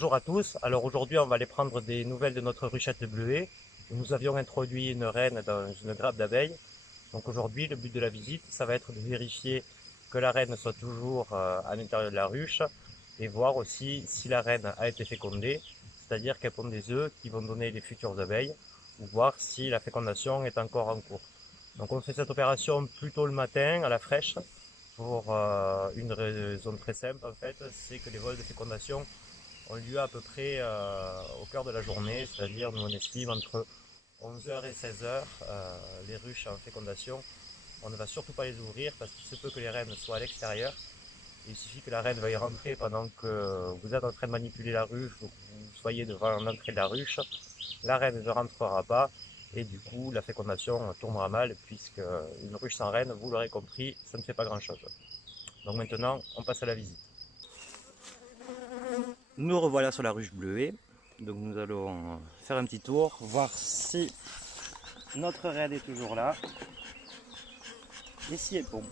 Bonjour à tous, alors aujourd'hui on va aller prendre des nouvelles de notre ruchette de bleuet. Nous avions introduit une reine dans une grappe d'abeilles. Donc aujourd'hui le but de la visite ça va être de vérifier que la reine soit toujours à l'intérieur de la ruche et voir aussi si la reine a été fécondée, c'est-à-dire qu'elle pond des œufs qui vont donner les futures abeilles, ou voir si la fécondation est encore en cours. Donc on fait cette opération plutôt le matin à la fraîche pour une raison très simple en fait, c'est que les vols de fécondation ont lieu à peu près au cœur de la journée, c'est-à-dire nous on estime entre 11h et 16h les ruches en fécondation. On ne va surtout pas les ouvrir parce qu'il se peut que les reines soient à l'extérieur. Il suffit que la reine veuille rentrer pendant que vous êtes en train de manipuler la ruche ou que vous soyez devant l'entrée de la ruche. La reine ne rentrera pas et du coup la fécondation tournera mal puisque une ruche sans reine, vous l'aurez compris, ça ne fait pas grand chose. Donc maintenant on passe à la visite. Nous revoilà sur la ruche bleuée. Donc nous allons faire un petit tour, voir si notre reine est toujours là et si elle pond.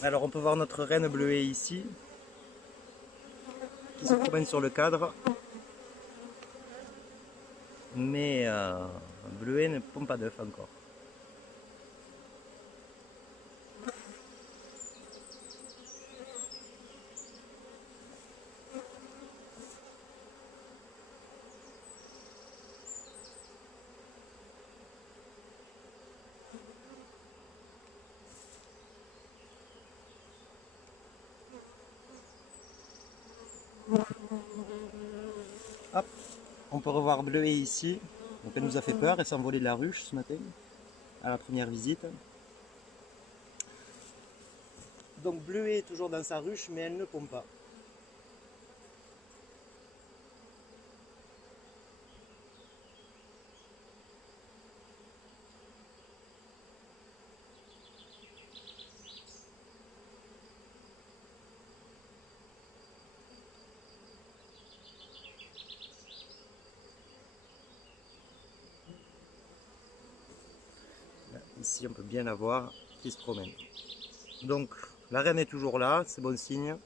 Alors on peut voir notre reine bleuée ici, qui se promène sur le cadre, mais bleuée ne pond pas d'œuf encore. Hop, on peut revoir bleuée ici. Donc elle nous a fait peur, elle s'est envolée de la ruche ce matin, à la première visite. Donc bleuée est toujours dans sa ruche, mais elle ne pond pas. Ici on peut bien la voir qui se promène. Donc la reine est toujours là, c'est bon signe.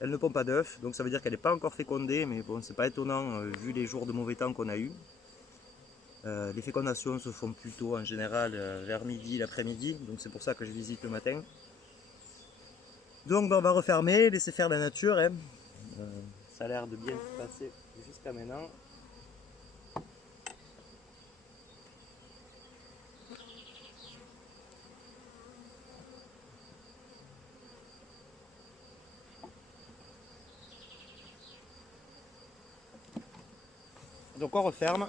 Elle ne pond pas d'œufs, donc ça veut dire qu'elle n'est pas encore fécondée, mais bon, c'est pas étonnant vu les jours de mauvais temps qu'on a eu. Les fécondations se font plutôt en général vers midi, l'après-midi, donc c'est pour ça que je visite le matin. Donc on va refermer, laisser faire la nature. Hein. Ça a l'air de bien se passer jusqu'à maintenant. Donc on referme.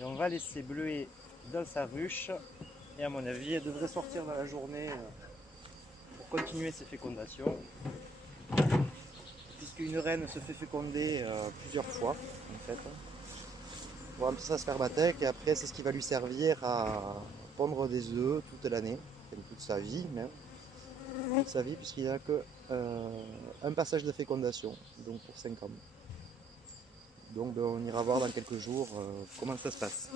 Et on va laisser bleuée dans sa ruche. Et à mon avis, elle devrait sortir dans la journée pour continuer ses fécondations. Puisqu'une reine se fait féconder plusieurs fois en fait. Pour un petit ça spermatèque et après c'est ce qui va lui servir à pondre des œufs toute l'année, toute sa vie même. toute sa vie, puisqu'il n'a que un passage de fécondation, donc pour 5 ans. Donc on ira voir dans quelques jours comment ça se passe.